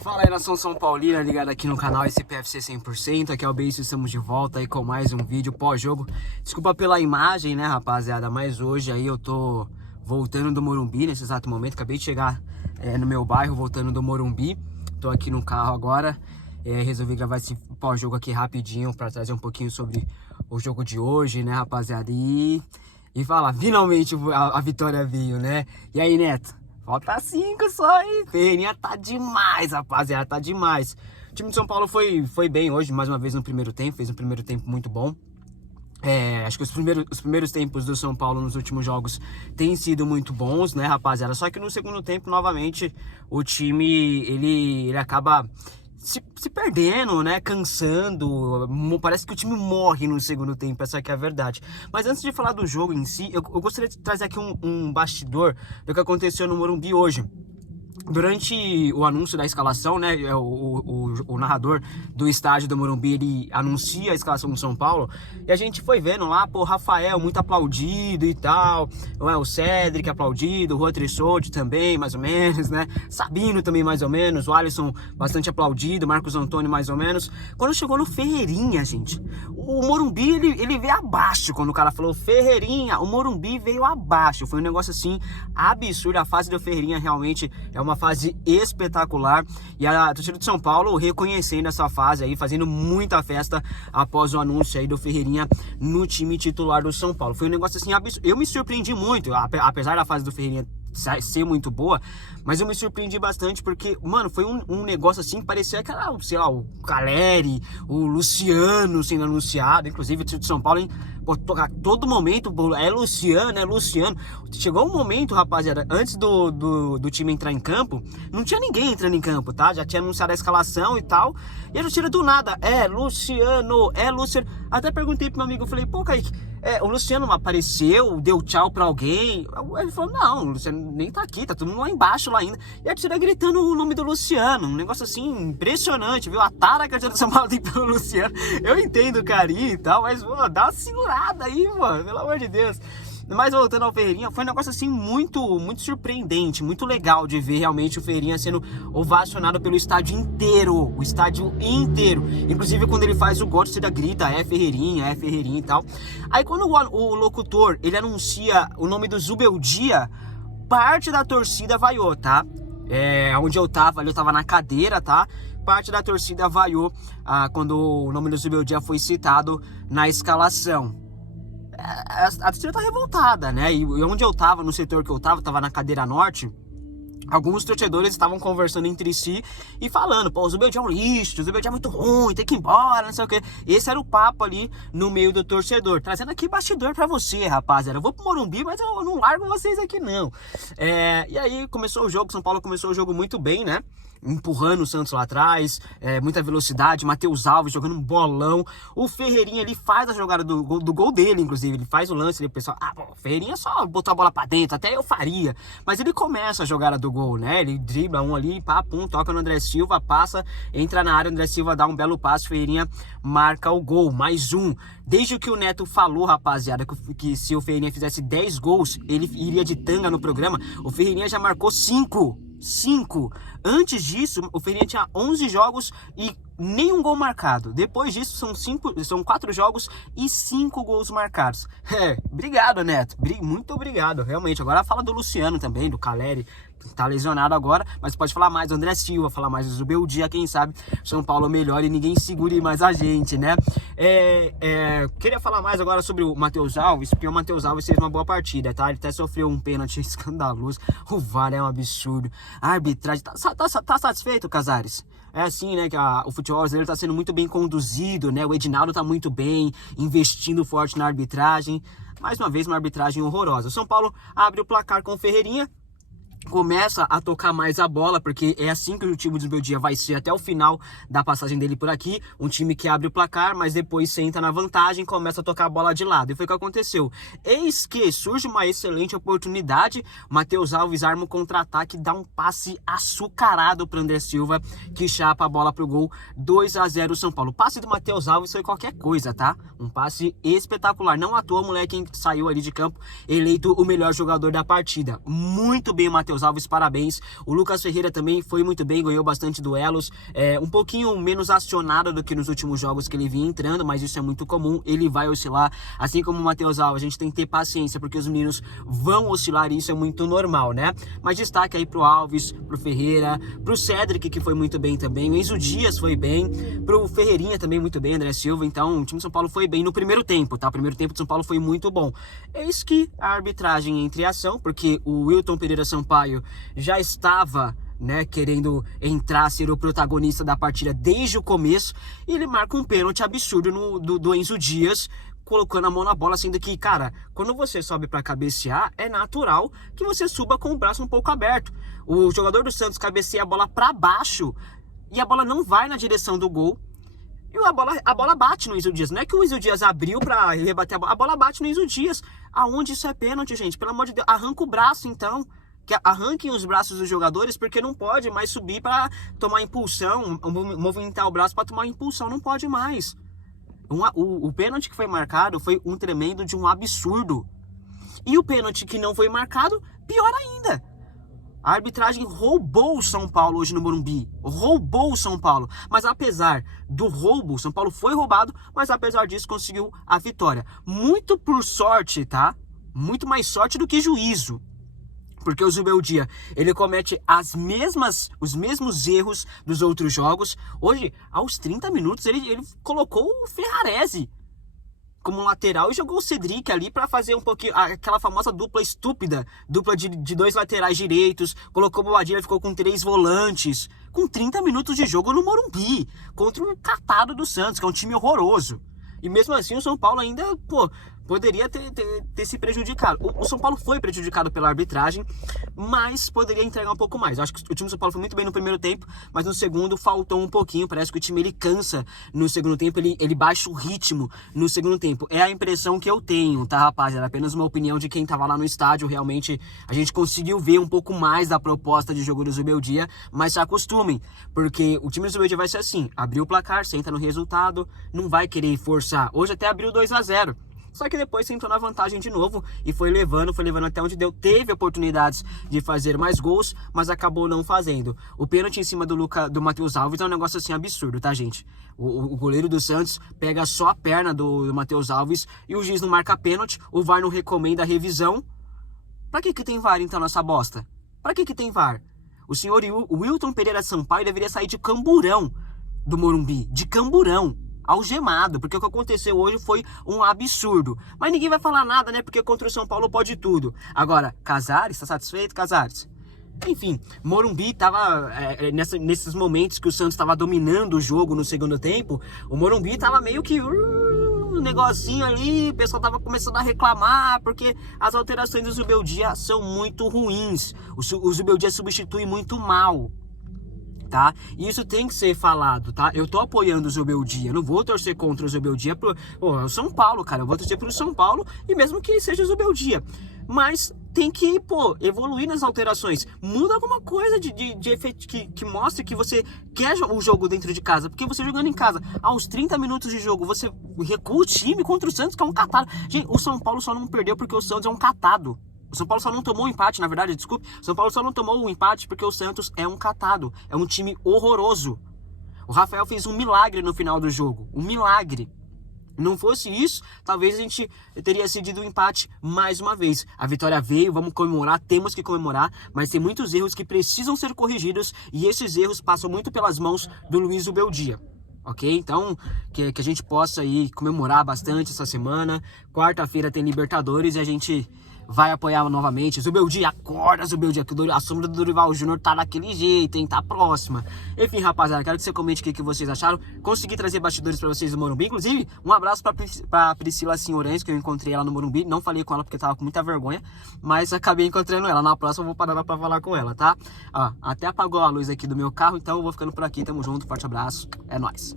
Fala aí, nação São Paulina, ligado aqui no canal SPFC 100%, aqui é o Beijo, estamos de volta aí com mais um vídeo pós-jogo. Desculpa pela imagem, né, rapaziada, mas hoje aí eu tô voltando do Morumbi nesse exato momento, acabei de chegar no meu bairro, voltando do Morumbi, tô aqui no carro agora, resolvi gravar esse pós-jogo aqui rapidinho pra trazer um pouquinho sobre o jogo de hoje, né, rapaziada, e falar, finalmente a vitória veio, né, e aí, Neto? Falta 5 só, hein? Ferreirinha tá demais, rapaziada, tá demais. O time de São Paulo foi bem hoje, mais uma vez no primeiro tempo, fez um primeiro tempo muito bom. Acho que os primeiros tempos do São Paulo nos últimos jogos têm sido muito bons, né, rapaziada? Só que no segundo tempo, novamente, o time, ele acaba se perdendo, né, cansando, parece que o time morre no segundo tempo, essa que é a verdade. Mas antes de falar do jogo em si, eu gostaria de trazer aqui um bastidor do que aconteceu no Morumbi hoje. Durante o anúncio da escalação, né, o narrador do estádio do Morumbi, ele anuncia a escalação do São Paulo, e a gente foi vendo lá, pô, Rafael muito aplaudido e tal, o Cedric aplaudido, o Juan Trissoldi também, mais ou menos, né, Sabino também mais ou menos, o Alisson bastante aplaudido, Marcos Antônio mais ou menos. Quando chegou no Ferreirinha, gente, o Morumbi, ele veio abaixo. Quando o cara falou Ferreirinha, o Morumbi veio abaixo, foi um negócio assim, absurdo. A fase do Ferreirinha realmente é uma fase espetacular, e a torcida de São Paulo reconhecendo essa fase aí, fazendo muita festa após o anúncio aí do Ferreirinha no time titular do São Paulo. Foi um negócio assim absurdo. Eu me surpreendi muito, apesar da fase do Ferreirinha ser muito boa, mas eu me surpreendi bastante porque, mano, foi um negócio assim que parecia aquela, sei lá, o Caleri, o Luciano sendo anunciado, inclusive o time de São Paulo, hein? Pô, a todo momento, é Luciano. Chegou um momento, rapaziada, antes do time entrar em campo, não tinha ninguém entrando em campo, tá? Já tinha anunciado a escalação e tal, e a gente do nada, Luciano. Até perguntei pro meu amigo, eu falei, pô, Kaique, o Luciano apareceu, deu tchau pra alguém? Ele falou, não, o Luciano nem tá aqui, tá todo mundo lá embaixo lá ainda. E a torcida gritando o nome do Luciano, um negócio assim, impressionante, viu? A tara que a torcida do São Paulo tem pelo Luciano. Eu entendo o carinho e tal, mas, pô, dá uma segurada aí, mano, pelo amor de Deus. Mas voltando ao Ferreirinha, foi um negócio assim muito surpreendente, muito legal de ver realmente o Ferreirinha sendo ovacionado pelo estádio inteiro, o estádio inteiro. Inclusive quando ele faz o gol, a torcida grita, é Ferreirinha e tal. Aí quando o locutor, ele anuncia o nome do Zubeldia, parte da torcida vaiou, tá? Onde eu tava na cadeira, tá? Parte da torcida vaiou quando o nome do Zubeldia foi citado na escalação. A torcida tá revoltada, né? E onde eu tava, no setor que eu tava na cadeira norte, alguns torcedores estavam conversando entre si e falando, pô, o Zubeldia é um lixo, o Zubeldia é muito ruim, tem que ir embora, não sei o que. Esse era o papo ali no meio do torcedor, trazendo aqui bastidor pra você, rapaziada. Eu vou pro Morumbi, mas eu não largo vocês aqui não. E aí começou o jogo, São Paulo começou o jogo muito bem, né? Empurrando o Santos lá atrás, muita velocidade, Matheus Alves jogando um bolão. O Ferreirinha, ele faz a jogada do gol dele, inclusive, ele faz o lance, o pessoal, o Ferreirinha só botou a bola pra dentro, até eu faria, mas ele começa a jogada do gol, né, ele dribla um ali, pá, pum, toca no André Silva, passa, entra na área, o André Silva dá um belo passe, o Ferreirinha marca o gol, mais um. Desde que o Neto falou, rapaziada, que se o Ferreirinha fizesse 10 gols, ele iria de tanga no programa, o Ferreirinha já marcou 5. Antes disso, o Ferreirinha tinha 11 jogos e nenhum gol marcado. Depois disso, são 4 jogos e 5 gols marcados. Obrigado, Neto. Muito obrigado, realmente. Agora fala do Luciano também, do Caleri, que tá lesionado agora, mas pode falar mais do André Silva, falar mais do Zubeldia, quem sabe São Paulo melhor e ninguém segure mais a gente, né? Queria falar mais agora sobre o Matheus Alves, porque o Matheus Alves fez uma boa partida, tá? Ele até sofreu um pênalti escandaloso. O VAR é um absurdo. A arbitragem... Tá satisfeito, Casares? É assim, né, que o futebol brasileiro tá sendo muito bem conduzido, né? O Edinaldo tá muito bem, investindo forte na arbitragem. Mais uma vez, uma arbitragem horrorosa. O São Paulo abre o placar com o Ferreirinha, começa a tocar mais a bola, porque é assim que o time do Zubeldia vai ser até o final da passagem dele por aqui, um time que abre o placar, mas depois senta na vantagem, começa a tocar a bola de lado, e foi o que aconteceu. Eis que surge uma excelente oportunidade, Matheus Alves arma o contra-ataque, dá um passe açucarado para André Silva, que chapa a bola pro gol, 2-0 São Paulo. O passe do Matheus Alves foi qualquer coisa, tá? Um passe espetacular, não à toa o moleque saiu ali de campo eleito o melhor jogador da partida. Muito bem, Matheus Matheus Alves, parabéns. O Lucas Ferreira também foi muito bem, ganhou bastante duelos. Um pouquinho menos acionado do que nos últimos jogos que ele vinha entrando, mas isso é muito comum, ele vai oscilar. Assim como o Matheus Alves, a gente tem que ter paciência, porque os meninos vão oscilar e isso é muito normal, né? Mas destaque aí pro Alves, pro Ferreira, pro Cedric, que foi muito bem também. O Enzo Dias foi bem, pro Ferreirinha também muito bem, André Silva. Então o time de São Paulo foi bem no primeiro tempo, tá? O primeiro tempo de São Paulo foi muito bom. Eis que a arbitragem entra em ação, porque o Wilton Pereira Sampaio já estava, né, querendo entrar, ser o protagonista da partida desde o começo, e ele marca um pênalti absurdo do Enzo Dias, colocando a mão na bola, sendo que, cara, quando você sobe para cabecear, é natural que você suba com o braço um pouco aberto. O jogador do Santos cabeceia a bola para baixo e a bola não vai na direção do gol. E a bola bate no Enzo Dias. Não é que o Enzo Dias abriu pra rebater a bola bate no Enzo Dias. Aonde isso é pênalti, gente? Pelo amor de Deus, arranca o braço então. Que arranquem os braços dos jogadores, porque não pode mais subir para tomar impulsão, movimentar o braço para tomar impulsão, não pode mais. O pênalti que foi marcado foi um tremendo de um absurdo. E o pênalti que não foi marcado, pior ainda. A arbitragem roubou o São Paulo hoje no Morumbi. Roubou o São Paulo. Mas apesar do roubo, o São Paulo foi roubado, mas apesar disso conseguiu a vitória. Muito por sorte, tá? Muito mais sorte do que juízo. Porque o Zubeldia, ele comete os mesmos erros dos outros jogos. Hoje, aos 30 minutos, ele colocou o Ferrarese como lateral e jogou o Cedric ali para fazer um pouquinho aquela famosa dupla estúpida, dupla de dois laterais direitos, colocou o Bobadilla, ficou com 3 volantes, com 30 minutos de jogo no Morumbi, contra o catado do Santos, que é um time horroroso. E mesmo assim o São Paulo ainda, poderia ter se prejudicado. O São Paulo foi prejudicado pela arbitragem, mas poderia entregar um pouco mais. Eu acho que o time do São Paulo foi muito bem no primeiro tempo, mas no segundo faltou um pouquinho. Parece que o time ele cansa no segundo tempo, ele baixa o ritmo no segundo tempo. É a impressão que eu tenho, tá, rapaziada? Apenas uma opinião de quem tava lá no estádio. Realmente a gente conseguiu ver um pouco mais da proposta de jogo do Zubeldia, mas se acostumem, porque o time do Zubeldia vai ser assim: abriu o placar, senta no resultado, não vai querer forçar. Hoje até abriu 2-0. Só que depois você entrou na vantagem de novo e foi levando até onde deu. Teve oportunidades de fazer mais gols, mas acabou não fazendo. O pênalti em cima do Matheus Alves é um negócio assim absurdo, tá, gente? O goleiro do Santos pega só a perna do Matheus Alves e o juiz não marca pênalti, o VAR não recomenda a revisão. Pra que tem VAR então nessa bosta? Pra que tem VAR? O senhor Wilton Pereira Sampaio deveria sair de Camburão do Morumbi, de Camburão, algemado, porque o que aconteceu hoje foi um absurdo. Mas ninguém vai falar nada, né? Porque contra o São Paulo pode tudo. Agora, Casares, tá satisfeito, Casares? Enfim, Morumbi tava nesses momentos que o Santos tava dominando o jogo no segundo tempo, o Morumbi tava meio que um negocinho ali, o pessoal tava começando a reclamar, porque as alterações do Zubeldia são muito ruins. O Zubeldia substitui muito mal, tá? E isso tem que ser falado, tá? Eu tô apoiando o Zubeldia, não vou torcer contra o Zubeldia o São Paulo, cara. Eu vou torcer pro São Paulo e mesmo que seja o Zubeldia. Mas tem que, evoluir nas alterações. Muda alguma coisa de efeito que mostre que você quer o jogo dentro de casa. Porque você jogando em casa, aos 30 minutos de jogo, você recua o time contra o Santos, que é um catado. Gente, o São Paulo só não perdeu porque o Santos é um catado. O São Paulo só não tomou um empate, na verdade, desculpe. O São Paulo só não tomou um empate porque o Santos é um catado. É um time horroroso. O Rafael fez um milagre no final do jogo. Um milagre. Não fosse isso, talvez a gente teria cedido o empate mais uma vez. A vitória veio, vamos comemorar, temos que comemorar, mas tem muitos erros que precisam ser corrigidos e esses erros passam muito pelas mãos do Luiz Zubeldia. Ok? Então, que a gente possa aí comemorar bastante essa semana. Quarta-feira tem Libertadores e a gente vai apoiar novamente. Zubeldia, acorda, Zubeldia, que a sombra do Dorival Júnior tá daquele jeito, hein? Tá próxima. Enfim, rapaziada, quero que você comente o que vocês acharam. Consegui trazer bastidores pra vocês do Morumbi. Inclusive, um abraço pra Priscila Senhorães, que eu encontrei ela no Morumbi. Não falei com ela porque tava com muita vergonha, mas acabei encontrando ela. Na próxima eu vou parar pra falar com ela, tá? Ó, até apagou a luz aqui do meu carro, então eu vou ficando por aqui. Tamo junto, forte abraço. É nóis.